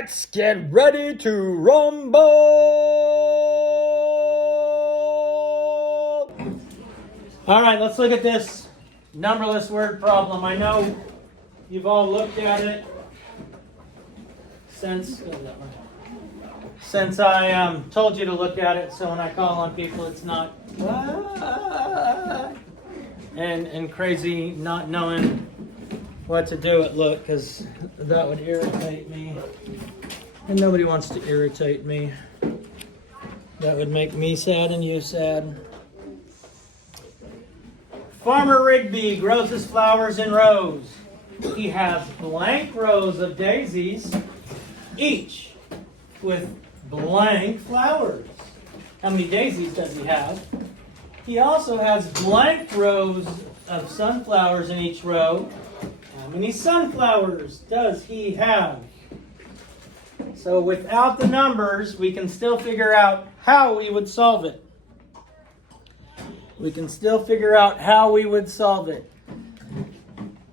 Let's get ready to rumble! All right, let's look at this numberless word problem. I know you've all looked at it since I told you to look at it, so when I call on people, it's not and crazy not knowing what to do at look, because that would irritate me, and nobody wants to irritate me. That would make me sad and you sad. Farmer Rigby grows his flowers in rows. He has blank rows of daisies, each with blank flowers. How many daisies does he have? He also has blank rows of sunflowers in each row. How many sunflowers does he have? So without the numbers, we can still figure out how we would solve it.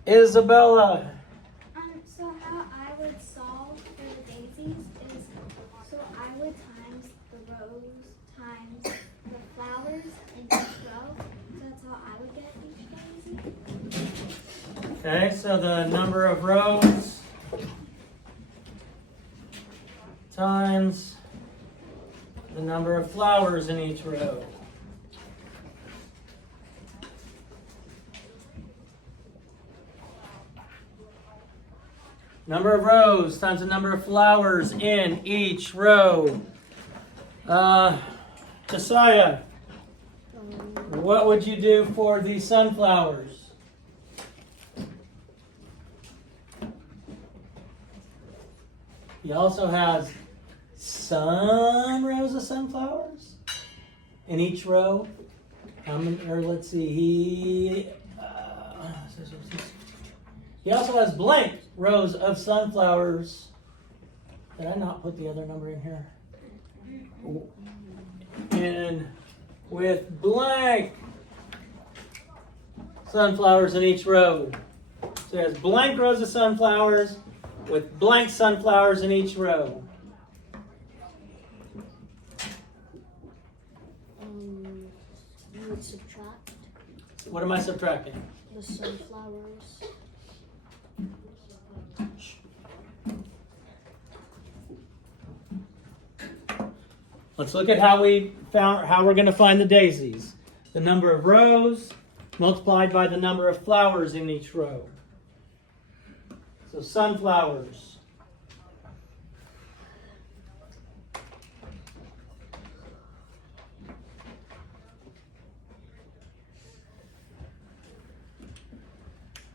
Isabella. So how I would solve for the daisies is, so I would times the rows times the flowers in each row. So that's how I would get each daisy. Okay, so the number of rows times the number of flowers in each row. Number of rows times the number of flowers in each row. Josiah, what would you do for the sunflowers? He also has some rows of sunflowers in each row. How many? Or let's see. He also has blank rows of sunflowers. Did I not put the other number in here? And with blank sunflowers in each row. So he has blank rows of sunflowers with blank sunflowers in each row. You would subtract What am I subtracting? the sunflowers. Let's look at how we're going to find the daisies. The number of rows multiplied by the number of flowers in each row. So sunflowers.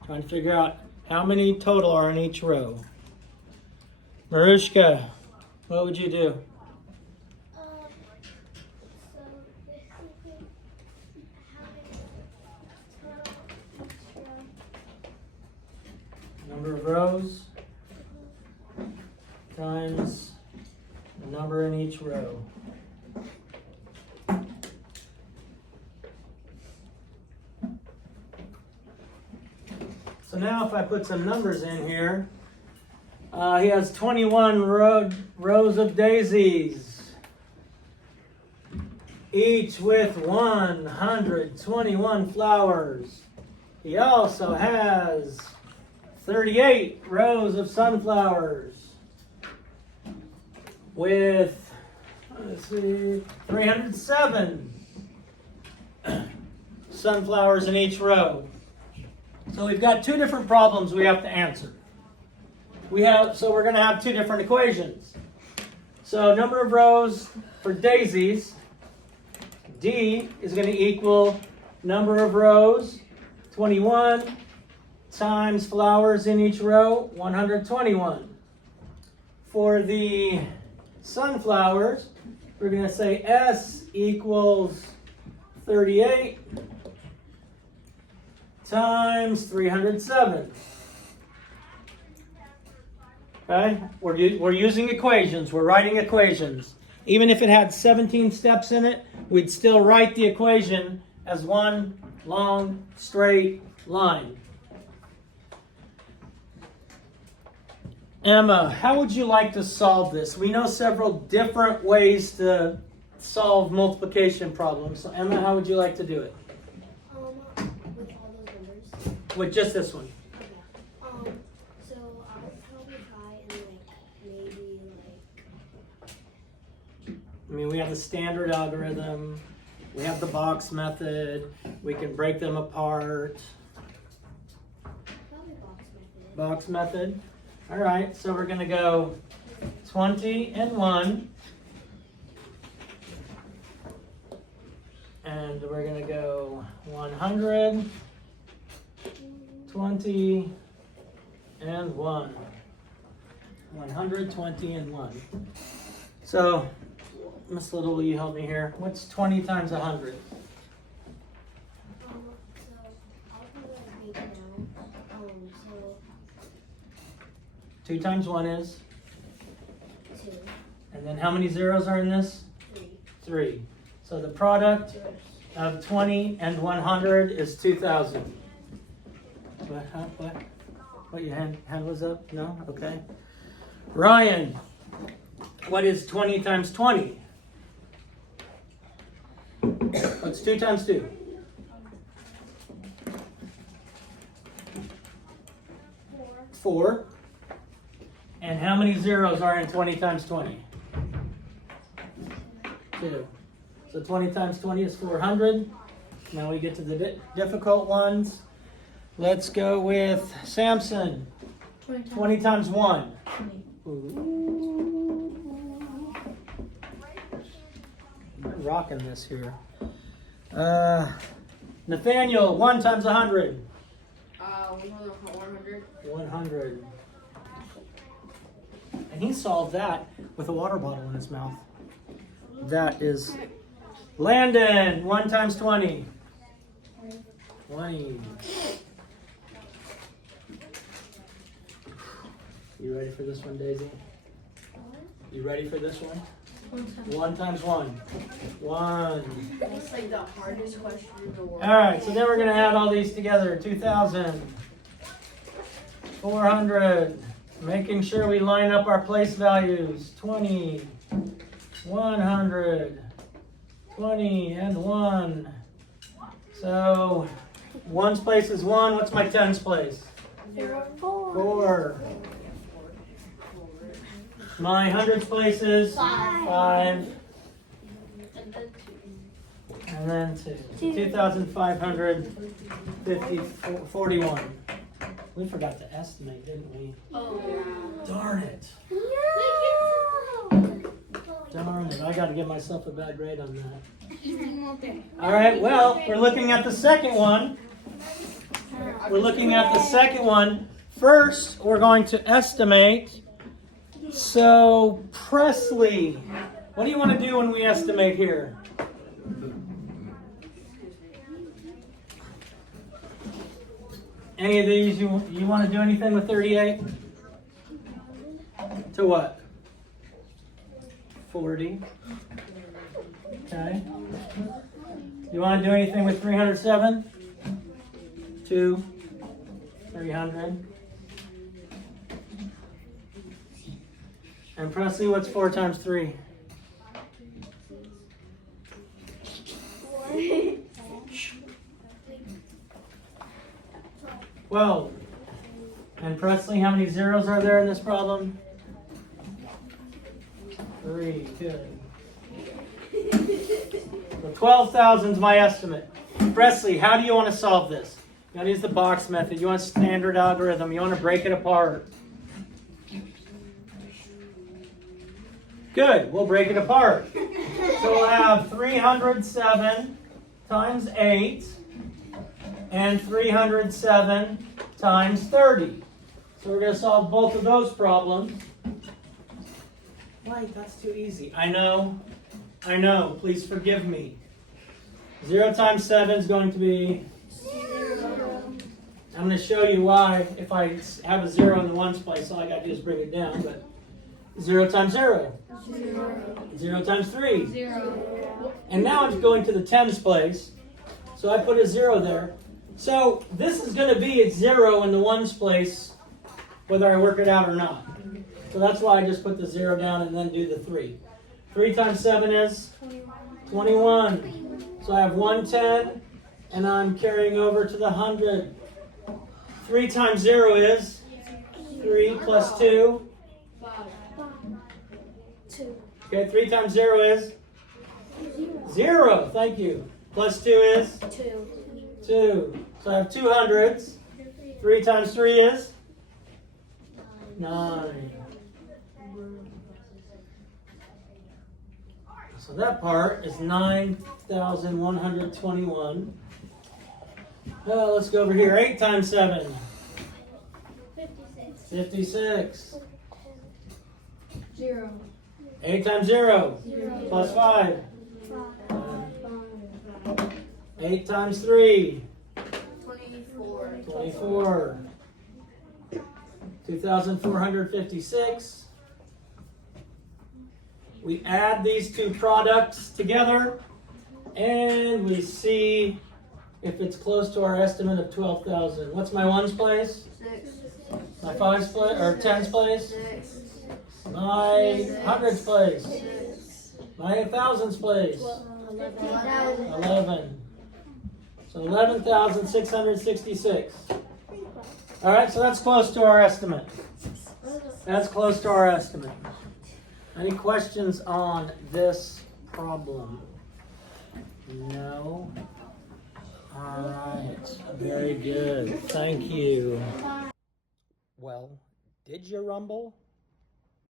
Trying to figure out how many total are in each row. Marushka, what would you do? So basically, how many total each row? Number of rows times the number in each row. So now if I put some numbers in here, he has 21 rows of daisies, each with 121 flowers. He also has 38 rows of sunflowers with, 307 sunflowers in each row. So we've got two different problems we have to answer. So we're going to have two different equations. So number of rows for daisies, D is going to equal number of rows, 21, times flowers in each row, 121. For the sunflowers, we're going to say S equals 38 times 307. Okay? We're using equations. We're writing equations. Even if it had 17 steps in it, we'd still write the equation as one long, straight line. Emma, how would you like to solve this? We know several different ways to solve multiplication problems. So Emma, how would you like to do it? With all those numbers. With just this one. Okay. So I would probably try and maybe I mean, we have the standard algorithm. We have the box method. We can break them apart. probably box method. Box method. All right, so we're going to go 20 and 1. And we're going to go 100, 20, and 1. 100, 20, and 1. So, Miss Little, will you help me here? What's 20 times 100? So I'll probably break it down. So 2 times 1 is? 2, And then how many zeros are in this? 3. 3. So the product of 20 and 100 is 2,000. What, your hand was up? No? Okay. Ryan, what is 20 times 20? What's 2 times 2? 4. And how many zeros are in 20 times 20? 2. So 20 times 20 is 400. Now we get to the difficult ones. Let's go with Samson. 20 times 1. Ooh. I'm rocking this here. Nathaniel, 1 times 100. 100. 100. And he solved that with a water bottle in his mouth. That is Landon, 1 times 20. 20. You ready for this one, Daisy? You ready for this one? 1 times 1. 1. That's like the hardest question in the world. All right, so then we're going to add all these together. 2,000. 400. Making sure we line up our place values. 20. 100. 20 and 1. So 1's place is 1. What's my 10's place? 4. My 100's place is 5. And then 2. 2,541. We forgot to estimate, didn't we? Oh, yeah. Darn it. Darn it. I got to give myself a bad grade on that. All right, well, we're looking at the second one. We're looking at the second one. First, we're going to estimate. So, Presley, what do you want to do when we estimate here? Any of these, you want to do anything with 38? To what? 40. Okay. You want to do anything with 307? 2. 300. And Presley, what's 4 times 3? 12. And Presley, how many zeros are there in this problem? 3. Good. So 12,000 is my estimate. Presley, how do you want to solve this? You want to use the box method. You want a standard algorithm. You want to break it apart. Good. We'll break it apart. So we'll have 307 times 8 and 307 times 30. So we're going to solve both of those problems. Wait, that's too easy. I know. Please forgive me. 0 times 7 is going to be 0. I'm going to show you why. If I have a 0 in the 1's place, all I got to do is bring it down. But 0 times 0. 0 times 3. 0. And now I'm going to the 10's place. So I put a 0 there. So this is going to be at 0 in the 1's place, whether I work it out or not. So that's why I just put the 0 down and then do the 3. 3 times 7 is 21. So I have 110, and I'm carrying over to the 100. 3 times 0 is 3 plus 2. 2. Okay, 3 times 0 is 0. Thank you. Plus 2 is 2. 2. So I have 2 hundreds. 3 times 3 is 9. So that part is 9,121. Let's go over here. 8 times 7. 56. 56. 0. 8 times 0. 0. Plus 5. 5. 8 times 3. 24. 24. 2,456. We add these two products together and we see if it's close to our estimate of 12,000. What's my ones place? 6. My fives place or tens place? 6. My hundreds place? 6. My thousands place? 15,000. 11. So 11,666. All right, so that's close to our estimate. That's close to our estimate. Any questions on this problem? No? All right, very good. Thank you. Well, did you rumble?